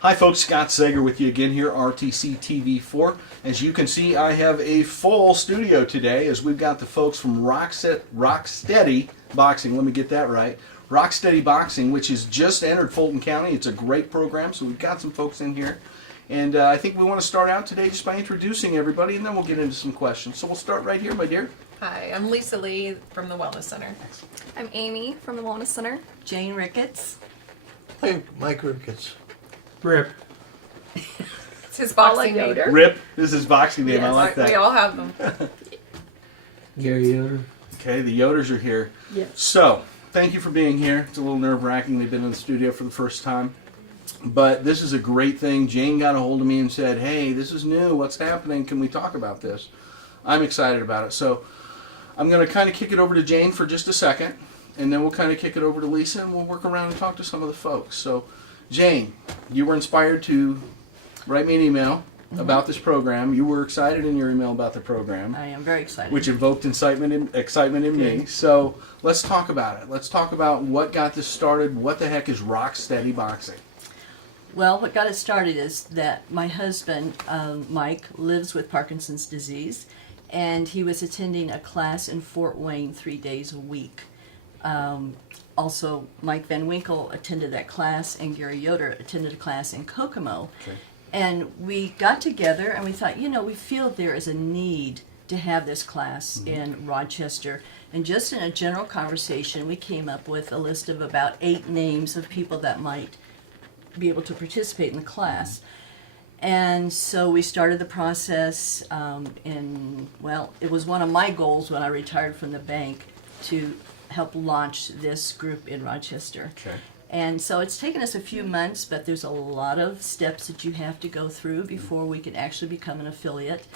Hi folks, Scott Sager with you again here, RTC TV4. As you can see, I have a full studio today as we've got the folks from Rocksteady Boxing, let me get that right, Rocksteady Boxing, which has just entered Fulton County. It's a great program, so we've got some folks in here. And I think we want to start out today just by introducing everybody, and then we'll get into some questions. So we'll start right here, my dear. Hi, I'm Lisa Lee from the Wellness Center. I'm Amy from the Wellness Center. Jane Ricketts. Hey, Mike Ricketts. Rip. It's his boxing name. Yoder. Rip, this is boxing name, I Yes, like that. we all have them. Gary Yoder. Okay, the Yoders are here. Yes. So, thank you for being here. It's a little nerve-wracking. They've been in the studio for the first time. But this is a great thing. Jane got a hold of me and said, hey, this is new. What's happening? Can we talk about this? I'm excited about it. So, I'm going to kind of kick it over to Jane for just a second. And then we'll kind of kick it over to Lisa and we'll work around and talk to some of the folks. So, Jane, you were inspired to write me an email about this program. You were excited in your email about the program, I am very excited. which invoked excitement in me. So let's talk about it. Let's talk about what got this started. What the heck is Rocksteady Boxing? Well, what got it started is that my husband, Mike, lives with Parkinson's disease, and he was attending a class in Fort Wayne 3 days a week. Also, Mike Van Winkle attended that class, and Gary Yoder attended a class in Kokomo. Okay. And we got together and we thought, we feel there is a need to have this class in Rochester. And just in a general conversation, we came up with a list of about 8 names of people that might be able to participate in the class. And so we started the process it was one of my goals when I retired from the bank to help launch this group in Rochester. Okay. And so it's taken us a few months, but there's a lot of steps that you have to go through before we can actually become an affiliate.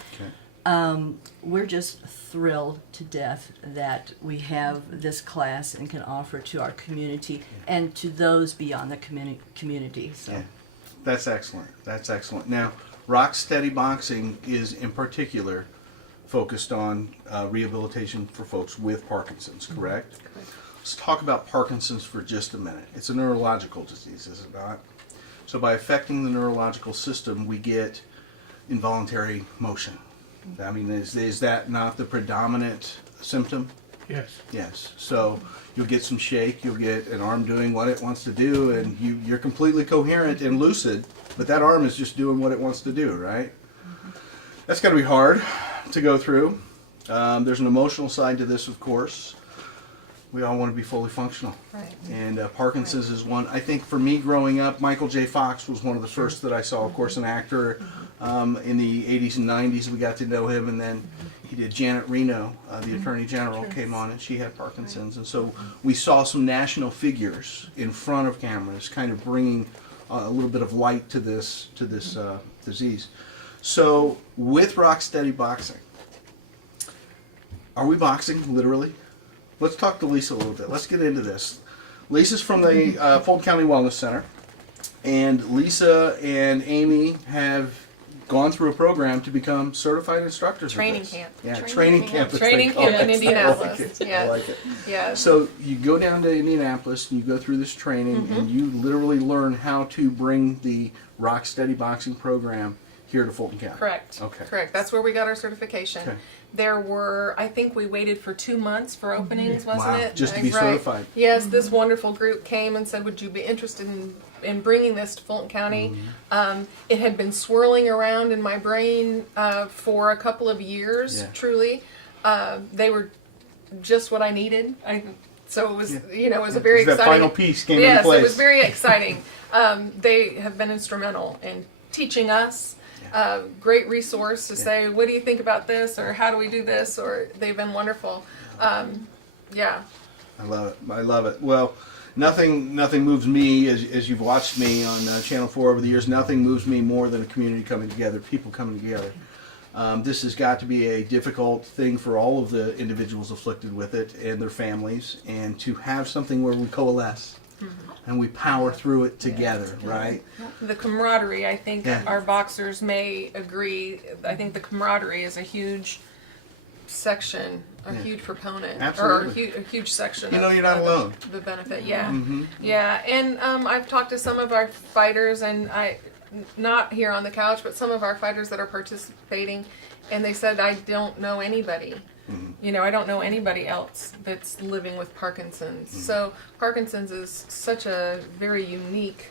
Okay. We're just thrilled to death that we have this class and can offer to our community and to those beyond the community. So. Yeah. That's excellent. That's excellent. Now, Rocksteady Boxing is in particular focused on rehabilitation for folks with Parkinson's, correct? Correct. Let's talk about Parkinson's for just a minute. It's a neurological disease, is it not? So by affecting the neurological system, we get involuntary motion. I mean, is that not the predominant symptom? Yes. Yes. So you'll get some shake, you'll get an arm doing what it wants to do, and you're completely coherent and lucid, but that arm is just doing what it wants to do, right? That's got to be hard to go through. There's an emotional side to this, of course. We all want to be fully functional. Right. And Parkinson's is one. I think for me growing up, Michael J. Fox was one of the first that I saw. Of course, an actor in the 80s and 90s. We got to know him, and then he did Janet Reno, the Attorney General, came on, and she had Parkinson's. And so we saw some national figures in front of cameras, kind of bringing a little bit of light to this disease. So with Rocksteady Boxing, are we boxing literally? Let's talk to Lisa a little bit. Let's get into this. Lisa's from the Fulton County Wellness Center, and Lisa and Amy have gone through a program to become certified instructors. Training of this. camp. Yeah, training camp. as they Training call camp in it. Indianapolis. I like it. Yes. I like it. Yes. So you go down to Indianapolis and you go through this training, and you literally learn how to bring the Rocksteady Boxing program here to Fulton County. Correct. Okay. Correct. That's where we got our certification. Okay. There were, I think we waited for 2 months for openings, wasn't Wow, it? just to be Right. certified. Yes, this wonderful group came and said, would you be interested in bringing this to Fulton County? It had been swirling around in my brain for a couple of years, Yeah. truly. They were just what I needed. So it was, Yeah. it was a very That exciting. final piece came yes, into place. it was very exciting. They have been instrumental in teaching us. Great resource to say, what do you think about this, or how do we do this, or they've been wonderful. Yeah. I love it. I love it. Well, nothing moves me, as you've watched me on Channel 4 over the years, nothing moves me more than a community coming together, people coming together. This has got to be a difficult thing for all of the individuals afflicted with it and their families, and to have something where we coalesce and we power through it together, right? The camaraderie, I think Yeah. our boxers may agree. I think the camaraderie is a huge section, a huge proponent, Absolutely. or a huge section. You know, of- you're not of alone. The benefit, yeah, yeah. And I've talked to some of our fighters, and not here on the couch, but some of our fighters that are participating, and they said, I don't know anybody. You know, I don't know anybody else that's living with Parkinson's. So Parkinson's is such a very unique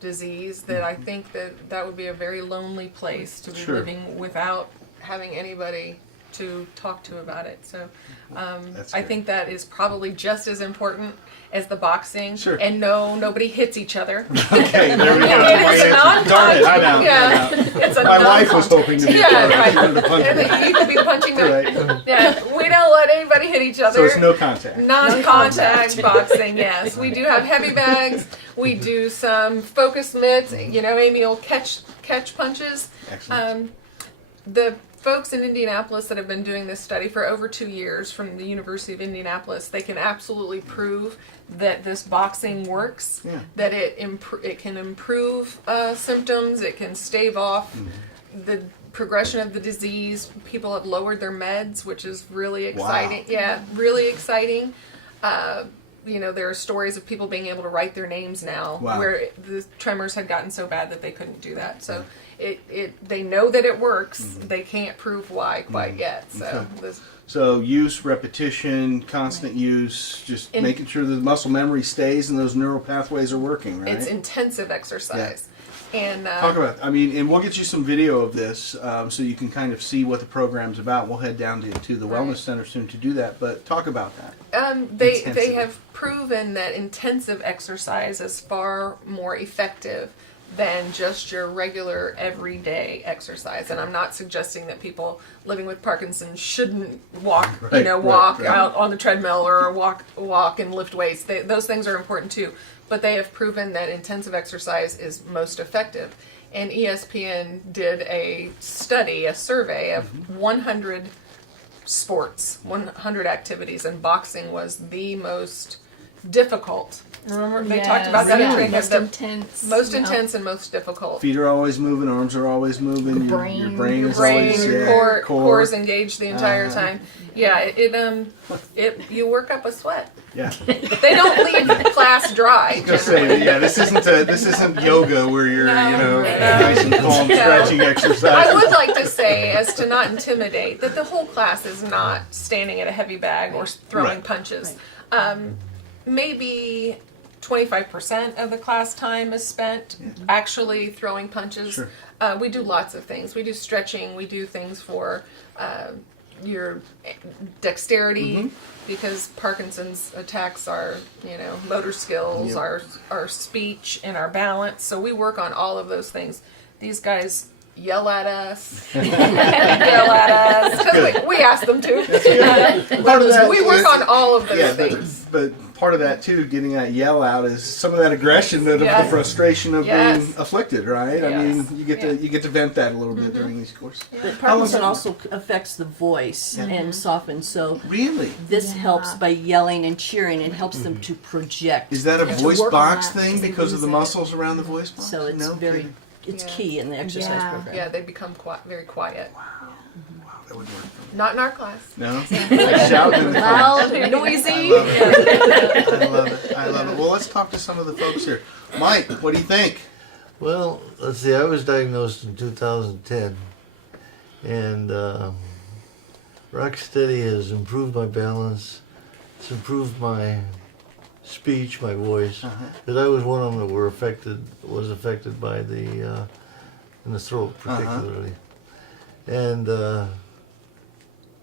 disease that I think that would be a very lonely place to be Sure. living without having anybody to talk to about it. So That's I great. think that is probably just as important as the boxing. Sure. And no, nobody hits each other. Okay, there we go. It is a Darn it, I'm out. Yeah, I'm out. it's a My wife was non-contact. hoping to be Yeah, part of it. right. She wanted to punch And me. you could be punching them. Right. Yeah, we don't let anybody hit each other. So it's no contact. Non-contact boxing, yes. We do have heavy bags. We do some focus mitts. You know, Amy will catch punches. Excellent. The folks in Indianapolis that have been doing this study for over 2 years from the University of Indianapolis, they can absolutely prove that this boxing works, Yeah. that it can improve symptoms, it can stave off the progression of the disease. People have lowered their meds, which is really exciting. Wow. Yeah, really exciting. You know, there are stories of people being able to write their names now, Wow. where the tremors had gotten so bad that they couldn't do that. So they know that it works. They can't prove why quite yet. So Okay. this, So use, repetition, constant use, just And- making sure the muscle memory stays and those neural pathways are working, right? it's intensive exercise. And Talk about, I mean, and we'll get you some video of this so you can kind of see what the program's about. We'll head down to the Right. Wellness Center soon to do that, but talk about that. they Intensive. have proven that intensive exercise is far more effective than just your regular everyday exercise. And I'm not suggesting that people living with Parkinson's shouldn't walk, Right, right, walk right. out on the treadmill or walk and lift weights. Those things are important too. But they have proven that intensive exercise is most effective. And ESPN did a study, a survey of 100 sports, 100 activities, and boxing was the most difficult. Remember, they talked about that Yeah, in training. most The intense. most you know. intense and most difficult. Feet are always moving, arms are always moving, your brain. brain Your is brain, always your there, core is engaged the entire Uh-huh. time. Yeah, it you work up a sweat. Yeah. They don't leave class dry. Just say, yeah, this isn't yoga where you're, No. nice and calm, No. stretching I exercises. would like to say, as to not intimidate, that the whole class is not standing at a heavy bag or throwing Right. punches. Maybe 25% of the class time is spent actually throwing punches. Sure. We do lots of things. We do stretching. We do things for your dexterity, because Parkinson's attacks our, motor skills, Yep. our speech, and our balance. So we work on all of those things. These guys yell at us, yell at us, because we ask them to. Part of that We work is- on all of those Yeah, things. but part of that too, getting that yell out, is some of that aggression, the Yes. frustration of Yes. being afflicted, right? I Yes. mean, you get Yeah. to vent that a little bit during these courses. But How long Parkinson is it- also affects the voice and softens. So Really? this helps by yelling and cheering. It helps them to project. Is that a Yeah. To voice work on box that, thing because they because of the lose it. muscles around the voice box? So it's No very, kidding. it's Yeah. key in the exercise Yeah. program. Yeah, they become very quiet. Wow, that would work. Not in our class. No? I shout in the class. Loud, noisy. I love it. I love it. I love it. Well, let's talk to some of the folks here. Mike, what do you think? Well, let's see. I was diagnosed in 2010, and Rocksteady has improved my balance. It's improved my speech, my voice. Because I was one of them that was affected by the in the throat particularly, and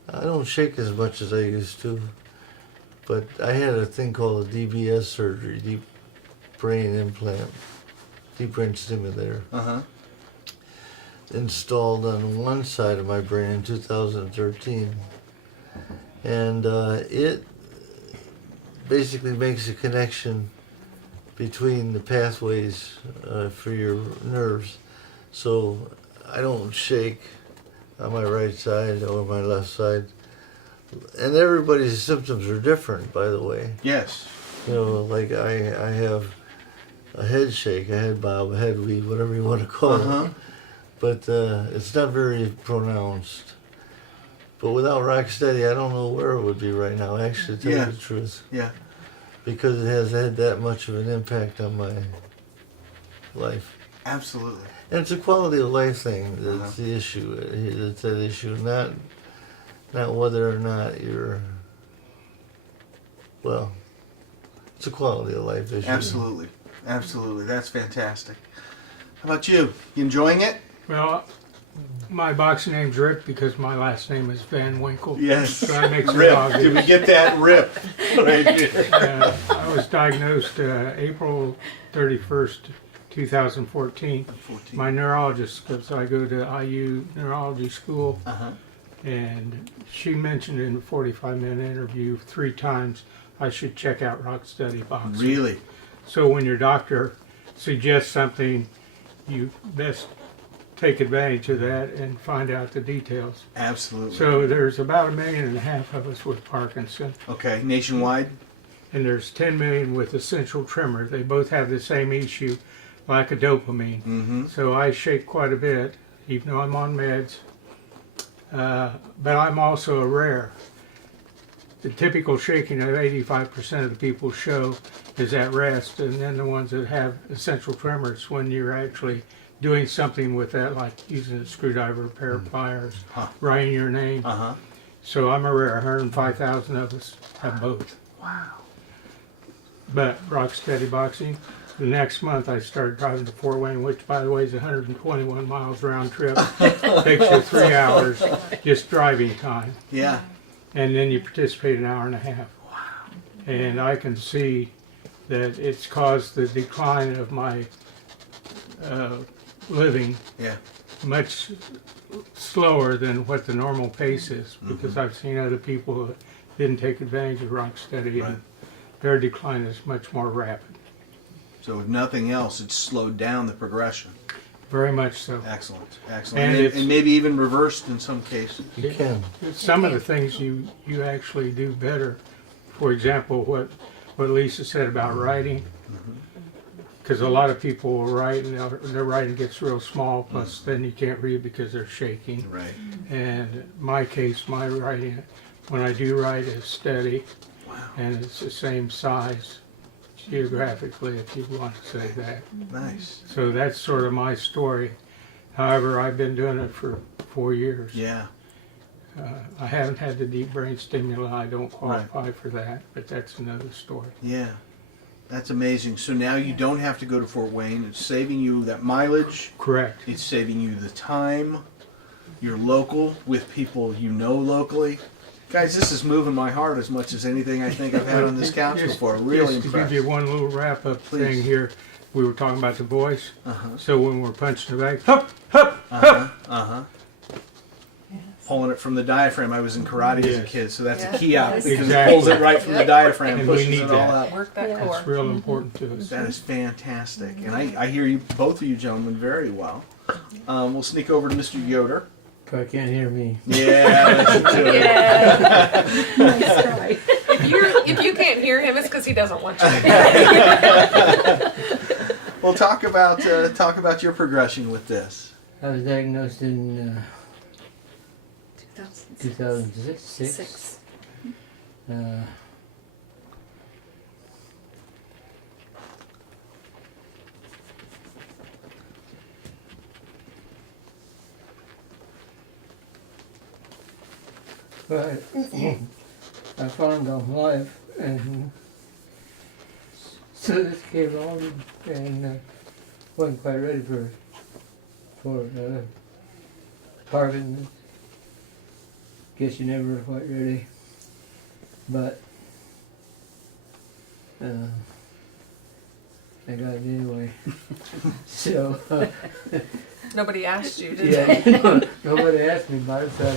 I don't shake as much as I used to. But I had a thing called a DBS surgery, deep brain implant, deep brain stimulator, Uh-huh. installed on one side of my brain in 2013. And it basically makes a connection between the pathways for your nerves. So I don't shake on my right side or my left side. And everybody's symptoms are different, by the way. Yes. You know, like I have a head shake, a head bob, a head weave, whatever you want to call Uh-huh. it. But it's not very pronounced. But without Rocksteady, I don't know where it would be right now, actually, to tell Yeah. you the truth. Yeah. Because it has had that much of an impact on my life. Absolutely. And it's a quality of life thing that's Uh-huh. the issue. It's that issue, not whether or not you're. Well, it's a quality of life issue. Absolutely. Absolutely. That's fantastic. How about you? You enjoying it? Well, my boxing name's Rip because my last name is Van Winkle. Yes. So that makes it Rip. obvious. Did we get that? Rip. Right here. I was diagnosed April 31st, 2014. 14. My neurologist, because I go to IU Neurology School, Uh-huh. and she mentioned in a 45-minute interview 3 times I should check out Rock Steady Boxing. Really? So when your doctor suggests something, you best take advantage of that and find out the details. Absolutely. So there's about 1.5 million of us with Parkinson, Okay. Nationwide? and there's 10 million with essential tremor. They both have the same issue, lack of dopamine. Mm-hmm. So I shake quite a bit, even though I'm on meds. But I'm also a rare. The typical shaking of 85% of the people show is at rest, and then the ones that have essential tremors when you're actually doing something with that, like using a screwdriver, a pair of pliers, Huh. writing your name. Uh-huh. So I'm a rare. 105,000 of us have both. Wow. But Rock Steady Boxing, the next month I started driving to Fort Wayne, which by the way is 121 miles round trip. Takes you 3 hours just driving time. Yeah. And then you participate 1.5 hours. Wow. And I can see that it's caused the decline of my living Yeah. much slower than what the normal pace is, because I've seen other people who didn't take advantage of Rock Steady, Right. and their decline is much more rapid. So if nothing else, it's slowed down the progression. Very much so. Excellent. Excellent. And And, it's- and maybe even reversed in some cases. You can. Some of the things you actually do better. For example, what Lisa said about writing, because a lot of people will write and their writing gets real small, plus then you can't read because they're shaking. Right. And my case, my writing, when I do write, is steady, and it's the same size geographically, if you want to say that. Nice. So that's sort of my story. However, I've been doing it for 4 years. Yeah. I haven't had the deep brain stimuli. I don't qualify for that, but that's another story. Yeah. That's amazing. So now you don't have to go to Fort Wayne. It's saving you that mileage. Correct. It's saving you the time. You're local with people you know locally. Guys, this is moving my heart as much as anything I think I've had on this couch Just- before. Really just to impressed. give you one little wrap-up Please. thing here, we were talking about the voice. Uh-huh. So when we're punching the bag, hup, hup, Uh-huh. Uh-huh. Pulling it from the diaphragm. I was in karate as a Yes. kid, so that's Yeah. a key out because Exactly. it pulls it right from the diaphragm, And we pushes need it all that. out. Work that Yeah. core. that's real important to us. That is fantastic, and I hear you, both of you gentlemen, very well. We'll sneak over to Mr. Yoder. Probably can't hear me. Yeah, that's true. Yeah. Nice try. If you can't hear him, it's because he doesn't want you to. Well, talk about your progression with this. I was diagnosed in 2006. Six. Uh, but I farmed all my life, and so this came on, and wasn't quite ready for Parkinson's. Guess you never are quite ready, but I got it anyway. So Nobody asked you, did yeah, they? nobody asked me about it, so I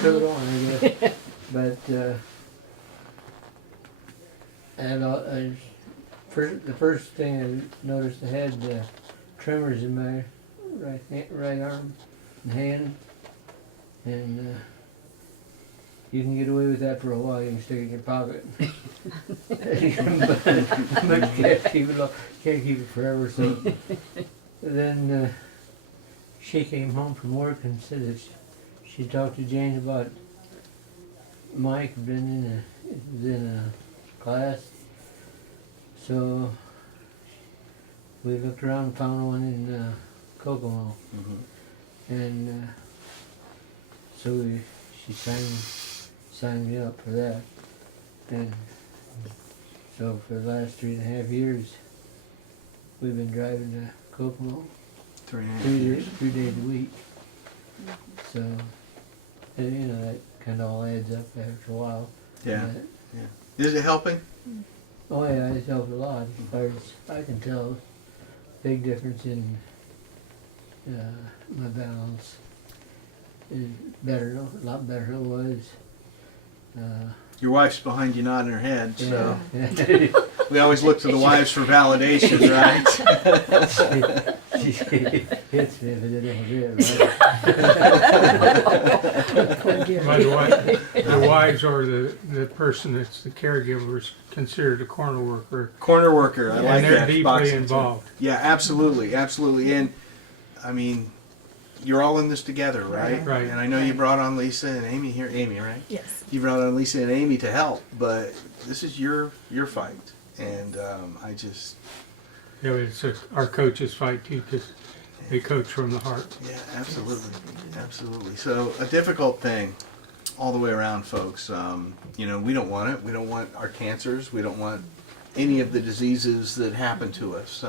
threw it on, I guess. But the first thing I noticed, I had tremors in my right arm and hand, and you can get away with that for a while. You can stick it in your pocket, but you can't keep it forever. So then she came home from work and said that she talked to Jane about Mike had been in a class. So we looked around and found one in Kokomo. And so she signed me up for that. And so for the last 3.5 years, we've been driving to Kokomo 3.5 years. 3 days a week. So, and you know, that kind of all adds up after a while. Yeah. But, Is it helping? oh yeah, it's helped a lot. As far as I can tell, big difference in my balance is better, a lot better than it was. Your wife's behind you nodding her head, so Yeah. we always look to the wives for validation, right? She hits me if it didn't right? By the way, the wives are the person that's the caregiver is considered a corner worker, Corner worker, I like and they're that. deeply Boxing term. involved. Yeah, absolutely, absolutely. And I mean, you're all in this together, right? Right. And I know you brought on Lisa and Amy here. Amy, right? Yes. You brought on Lisa and Amy to help, but this is your fight. And I just, Yeah, it's our coaches fight too because they coach from the heart. yeah, absolutely, absolutely. So a difficult thing all the way around, folks. You know, we don't want it. We don't want our cancers. We don't want any of the diseases that happen to us.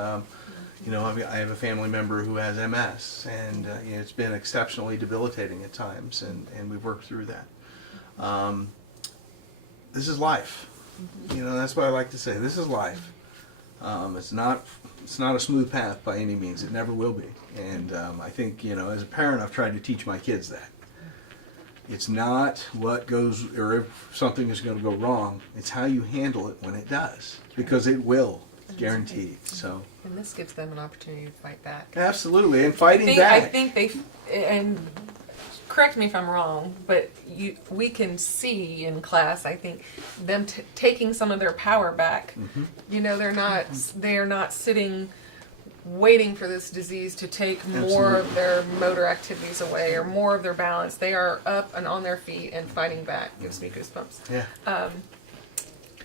You know, I have a family member who has MS, and you know, it's been exceptionally debilitating at times, and we've worked through that. This is life. You know, that's what I like to say. This is life. It's not a smooth path by any means. It never will be. And I think, you know, as a parent, I've tried to teach my kids that. It's not what goes, or if something is going to go wrong. It's how you handle it when it does, because it will, guaranteed. So. And this gives them an opportunity to fight back. Absolutely, and fighting I back. think they, and correct me if I'm wrong, but we can see in class, I think, them taking some of their power back. You know, they're not sitting waiting for this disease to take more of their motor activities away or more of their balance. They are up and on their feet and fighting back. Gives me goosebumps. Yeah. And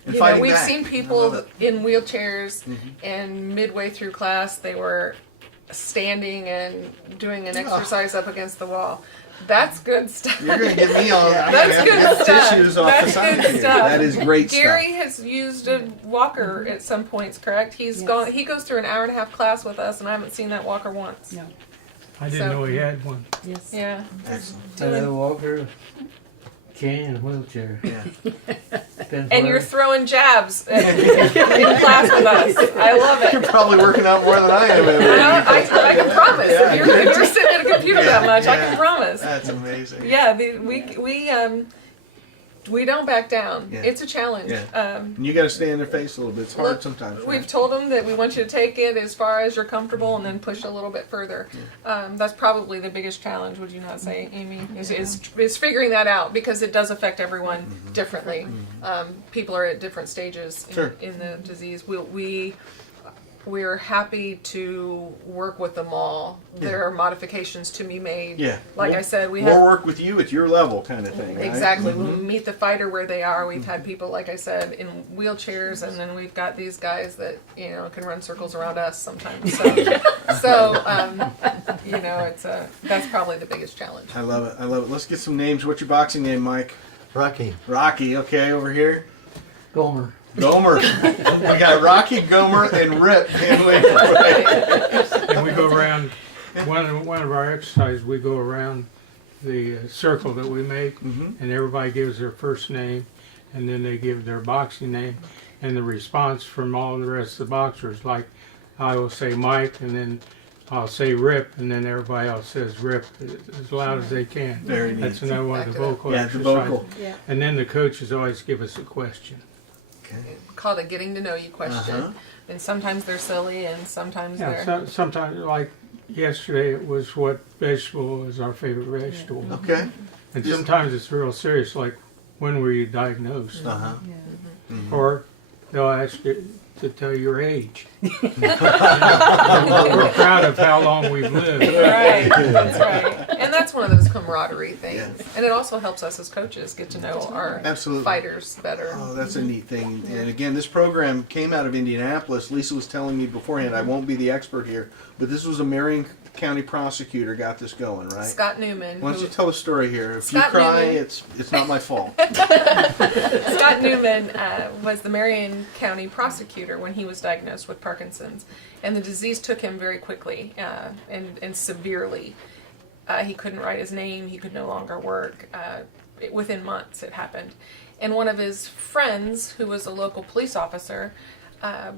You know, fighting we've back. seen I people love it. in wheelchairs, and midway through class, they were standing and doing an exercise up against the wall. That's good stuff. You're going to get me on. That's good stuff. Tissues off the That's side good here. stuff. That is great Gary stuff. has used a walker at some points, correct? He's Yes. gone. He goes through an hour-and-a-half class with us, and I haven't seen that walker once. No. I didn't So- know he had one. Yes. Yeah. I have a walker, cane, and wheelchair. Yeah. Depends And where- you're throwing jabs in class with us. I love You're it. probably working out more than I am. I can promise. Yeah. If you're sitting at a computer that much, I can promise. That's amazing. Yeah, we don't back down. Yeah. It's a challenge. Yeah. And you got to stay in their face a little bit. It's hard Look, sometimes. We've Right? told them that we want you to take it as far as you're comfortable and then push a little bit further. That's probably the biggest challenge, would you not say, Amy? Is figuring that out, because it does affect everyone differently. People are at different stages Sure. in the disease. We're happy to work with them all. There are modifications to be made. Yeah. Like We'll- I said, we we'll have work with you at your level, kind of thing. Right? exactly. We'll meet the fighter where they are. We've had people, like I said, in wheelchairs, and then we've got these guys that can run circles around us sometimes. So, that's probably the biggest challenge. I love it. I love it. Let's get some names. What's your boxing name, Mike? Rocky. Rocky. Okay, over here. Gomer. Gomer. We got Rocky, Gomer, and Rip. And we go around, one of our exercises, we go around the circle that we make, and everybody gives their first name, and then they give their boxing name, and the response from all the rest of the boxers, like I will say Mike, and then I'll say Rip, and then everybody else says Rip as loud as they can. Very neat. That's another one of the vocal Yeah, the exercises. vocal. Yeah. And then the coaches always give us a question. Okay. Called a getting to know you question. Uh-huh. And sometimes they're silly, and sometimes Yeah, they're. sometimes, like yesterday, it was what vegetable is our favorite vegetable. Okay. And sometimes it's real serious, like when were you diagnosed? Uh-huh. Or they'll ask you to tell your age. We're proud of how long we've lived. Right, that's right. And that's one of those camaraderie things, Yeah. and it also helps us as coaches get to know our Absolutely. fighters better. Oh, that's a neat thing. And again, this program came out of Indianapolis. Lisa was telling me beforehand, I won't be the expert here, but this was a Marion County prosecutor got this going, right? Scott Newman. Why don't who- you tell the story here? If Scott you cry, Newman. it's not my fault. Scott Newman was the Marion County prosecutor when he was diagnosed with Parkinson's, and the disease took him very quickly and severely. He couldn't write his name. He could no longer work. Within months, it happened. And one of his friends, who was a local police officer,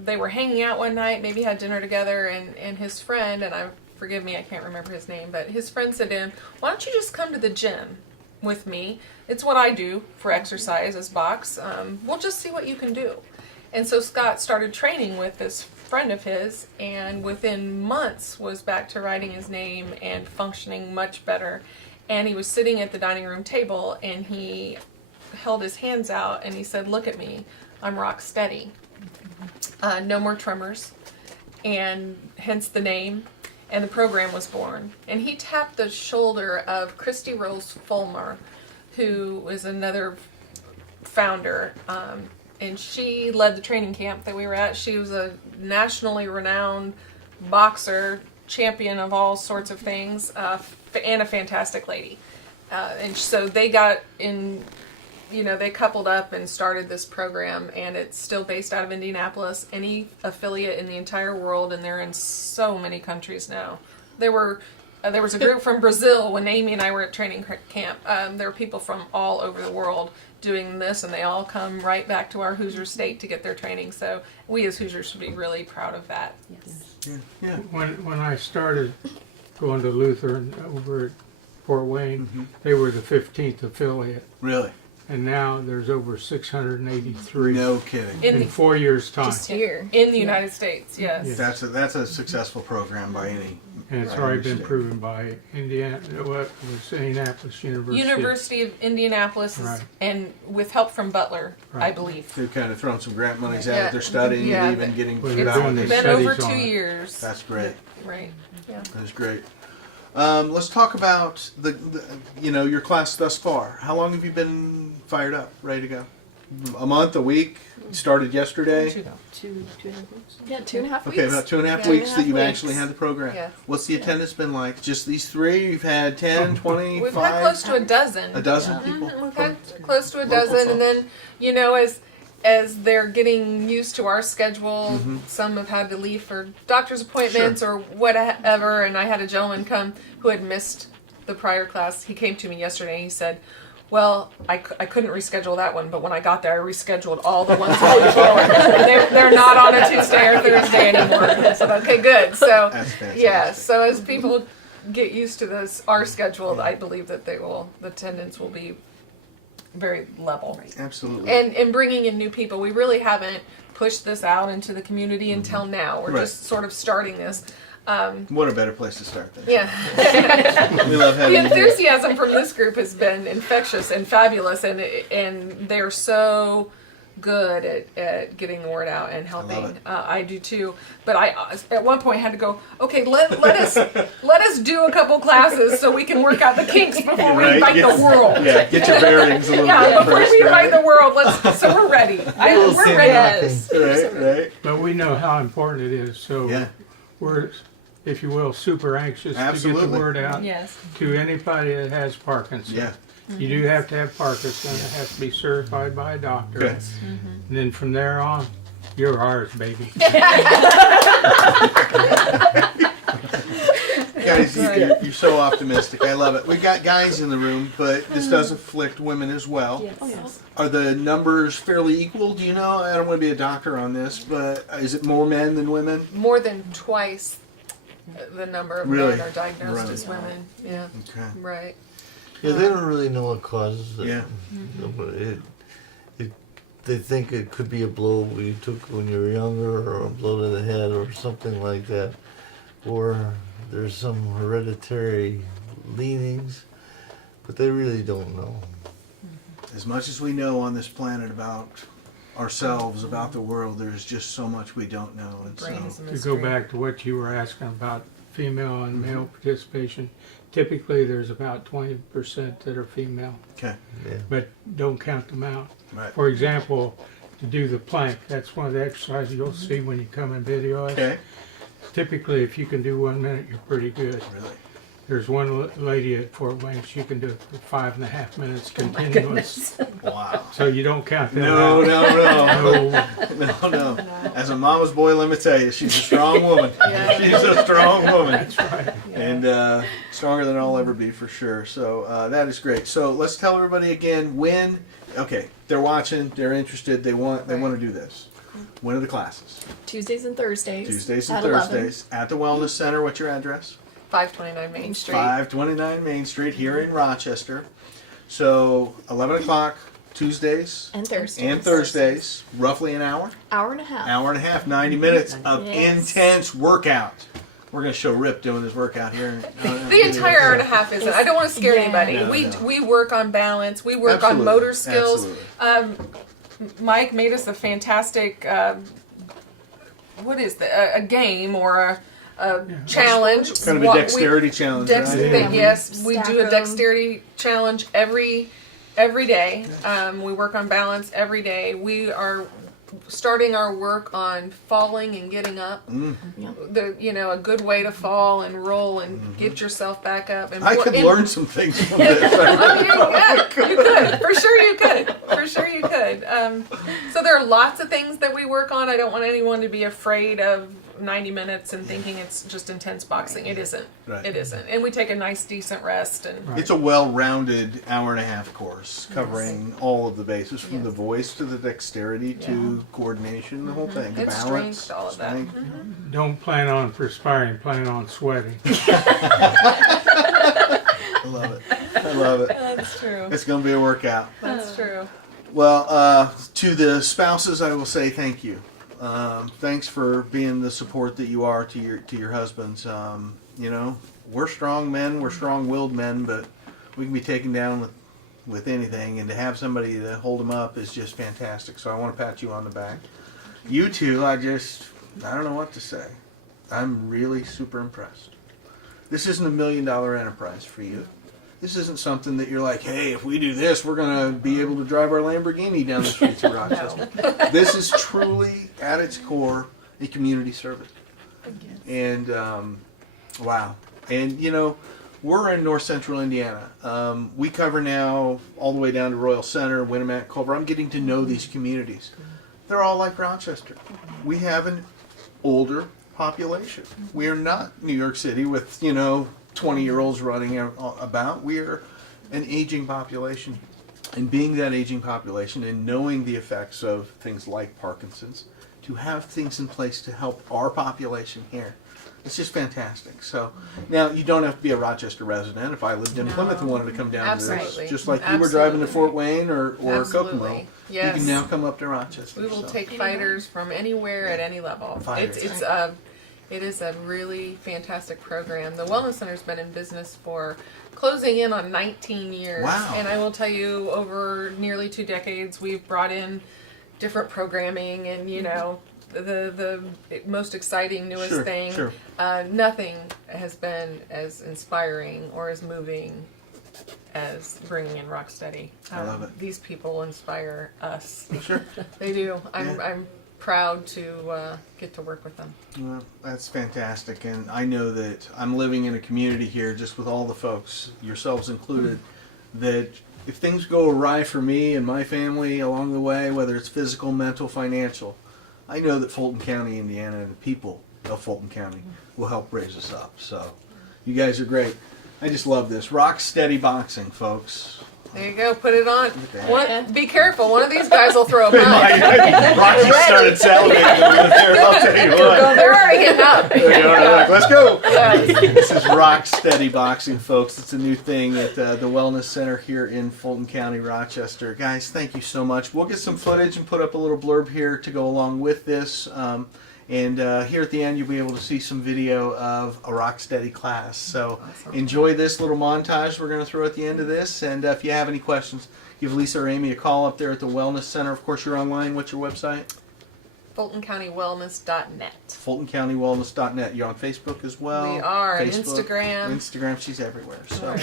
they were hanging out one night, maybe had dinner together, and his friend, and forgive me, I can't remember his name, but his friend said to him, "Why don't you just come to the gym with me? It's what I do for exercise as box. We'll just see what you can do." And so Scott started training with this friend of his, and within months was back to writing his name and functioning much better. And he was sitting at the dining room table, and he held his hands out, and he said, "Look at me, I'm rock steady. No more tremors," and hence the name. And the program was born. And he tapped the shoulder of Christy Rose Fulmer, who was another founder. And she led the training camp that we were at. She was a nationally renowned boxer, champion of all sorts of things, and a fantastic lady. And so they got in, they coupled up and started this program, and it's still based out of Indianapolis. Any affiliate in the entire world, and they're in so many countries now. There was a group from Brazil when Amy and I were at training camp. There were people from all over the world doing this, and they all come right back to our Hoosier state to get their training. So we as Hoosiers should be really proud of that. Yes. Yeah. When I started going to Lutheran over at Fort Wayne, they were the 15th affiliate, Really? and now there's over 683 No kidding. in 4 years' time. Just here in the United States, yes. Yes. That's a successful program by any. And it's by already any been state. proven by Indianapolis University. University of Indianapolis, Right. and with help from Butler, I Right. believe. They've kind of thrown some grant monies at Yeah. it. They're studying Yeah, it, even but- getting. Well, some they're doing It's the been validation. over studies 2 on it. years. That's great. Right. Yeah. That's great. Let's talk about the your class thus far. How long have you been fired up, ready to go? A month, a week? Started yesterday. 2.5 weeks. Yeah, 2.5 weeks. Okay, about 2.5 Yeah, weeks that 2.5 you've weeks. actually had the program. Yes. What's the attendance been like? Just these three? You've had 10, 20, We've 5? had close to a dozen. A dozen people? We've had close to a Local dozen, and folks. then as they're getting used to our schedule, some have had to leave for doctor's appointments or whatever. And I had a gentleman come who had missed the prior class. He came to me yesterday and he said, "Well, I couldn't reschedule that one, but when I got there, I rescheduled all the ones going forward. They're not on a Tuesday or Thursday anymore." I said, "Okay, good." So, That's fantastic. yeah. So as people get used to our schedule, I believe that the attendance will be very level. Absolutely. And bringing in new people. We really haven't pushed this out into the community until now. We're Right. just sort of starting this. What a better place to start than. Yeah. We love The having you here. enthusiasm from this group has been infectious and fabulous, and they're so good at getting the word out and love helping. it. I do too. But I at one point had to go, "Okay, let us do a couple classes so we can work out the kinks before we Right, invite yes. the world." Yeah, get your bearings a little Yeah, bit before first. we invite right? the world, so we're ready. We're ready. Yes. Right. But we know how important it is, so Yeah. we're, if you will, super anxious to get Absolutely. the word out Yes. to anybody that has Parkinson's. Yeah. You do have to have Parkinson's. It has to be certified by a doctor. Good. And then from there on, you're ours, baby. Guys, you're so optimistic. I love it. We've got guys in the room, but this does afflict women as well. Yes. Oh, yes. Are the numbers fairly equal? Do you know? I don't want to be a doctor on this, but is it more men than women? More than twice the number of Really? men are diagnosed Right. as women. Yeah. Okay. Right. Yeah, they don't really know what causes it. Yeah. They think it could be a blow you took when you were younger, or a blow to the head, or something like that, or there's some hereditary leanings, but they really don't know. As much as we know on this planet about ourselves, about the world, there's just so much we don't know. And Brain is a To mystery. go back to what you were asking about female and male participation. Typically, there's about 20% that are female, Okay. Yeah. but don't count them out. Right. For example, to do the plank, that's one of the exercises you'll see when you come and video it. Okay. Typically, if you can do 1 minute, you're pretty good. Really. There's one lady at Fort Wayne, she can do it for 5.5 minutes Oh continuous. Wow. So you don't count them No, out. no, No. no, no. As a mama's boy, let me tell you, she's a strong woman. Yeah. She's a strong woman. That's right. And stronger than I'll ever be for sure. So that is great. So let's tell everybody again when. Okay, they're watching, they're interested, they want to do this. When are the classes? Tuesdays and Thursdays. Tuesdays and at 11. Thursdays at the Wellness Center. What's your address? 529 Main Street. 529 Main Street here in Rochester. So 11 o'clock Tuesdays And Thursdays. and Thursdays, roughly an hour. Hour and a half. Hour and a half, 90 minutes of Yes. intense workout. We're going to show Rip doing his workout here. The entire hour and a half isn't. I don't want to scare Yeah. anybody. No, we no. we work on balance. We work Absolutely. on motor skills. Absolutely. Mike made us a fantastic. What is a game or a challenge? Kind of a What we- dexterity challenge, Dex- right? Yeah. Yes, we Stack do a 'em. dexterity challenge every day. We work on balance every day. We are starting our work on falling and getting up. A good way to fall and roll and get yourself back up. And I could and- learn some things from this. I mean, yeah, you could. For sure you could. For sure you could. So there are lots of things that we work on. I don't want anyone to be afraid of 90 minutes and thinking it's just intense boxing. It isn't. Right. It isn't. And we take a nice, decent rest. And It's a well-rounded hour and a half course covering all of the bases, from Yes. the voice to the dexterity to coordination, the whole thing, the And balance, strength, all of that. strength. Don't plan on perspiring, plan on sweating. I love it. I love it. That's true. It's going to be a workout. That's true. Well, to the spouses, I will say thank you. Thanks for being the support that you are to your husbands. We're strong men, we're strong-willed men, but we can be taken down with anything, and to have somebody to hold them up is just fantastic. So I want to pat you on the back. You two, I don't know what to say. I'm really super impressed. This isn't $1 million enterprise for you. This isn't something that you're like, hey, if we do this, we're going to be able to drive our Lamborghini down the streets of Rochester. This is truly, at its core, a community service. And, wow. And, we're in north central Indiana. We cover now all the way down to Royal Center, Winamac, Culver. I'm getting to know these communities. They're all like Rochester. We have an older population. We are not New York City with, 20-year-olds running about. We are an aging population. And being that aging population and knowing the effects of things like Parkinson's, to have things in place to help our population here, it's just fantastic. So now you don't have to be a Rochester resident. If I lived in Plymouth and wanted to come down to Absolutely. this, just like you were driving to Absolutely. Fort Wayne or Absolutely. Kokomo, Yes. you can now come up to Rochester. We will So, take fighters from anywhere at any level. Fighters. It is a really fantastic program. The Wellness Center's been in business for closing in on 19 years. Wow. And I will tell you, over nearly 2 decades, we've brought in different programming and, the most exciting, newest Sure, thing. sure. Nothing has been as inspiring or as moving as bringing in Rocksteady. I love it. These people inspire us. Sure. They do. Yeah. I'm proud to get to work with them. Well, that's fantastic, and I know that I'm living in a community here, just with all the folks, yourselves included, that if things go awry for me and my family along the way, whether it's physical, mental, financial, I know that Fulton County, Indiana, and the people of Fulton County will help raise us up. So, you guys are great. I just love this. Rock steady boxing, folks. There you go. Put it on. that. Be careful. One of these guys will throw a punch. Rock just started salivating over there, I'll tell you what. They're already getting up. They're like, let's go. Yes. This is Rock Steady Boxing, folks. It's a new thing at the Wellness Center here in Fulton County, Rochester. Guys, thank you so much. We'll get some footage and put up a little blurb here to go along with this. And here at the end, you'll be able to see some video of a Rock Steady class. So enjoy this little montage we're going to throw at the end of this. And if you have any questions, give Lisa or Amy a call up there at the Wellness Center. Of course, you're online. What's your website? FultonCountyWellness.net. FultonCountyWellness.net. You're on Facebook as well. We are, and Facebook, Instagram. Instagram. She's everywhere. So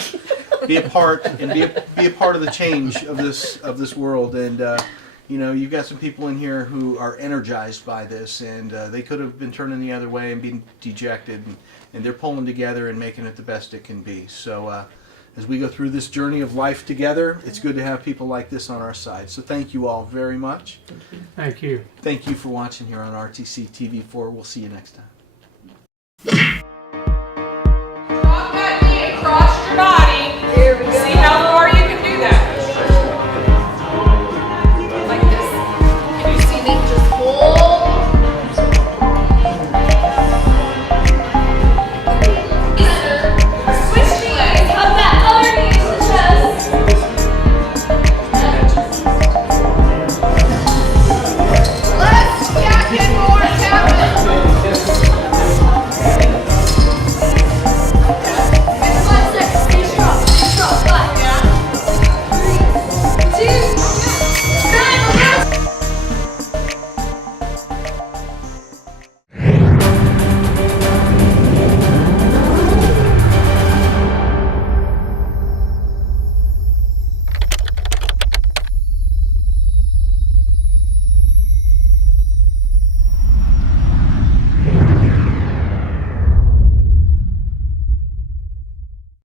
be a part and be a part of the change of this world. And you know, you've got some people in here who are energized by this, and they could have been turning the other way and being dejected, and they're pulling together and making it the best it can be. So as we go through this journey of life together, it's good to have people like this on our side. So thank you all very much. Thank you. Thank you for watching here on RTC TV4. We'll see you next time.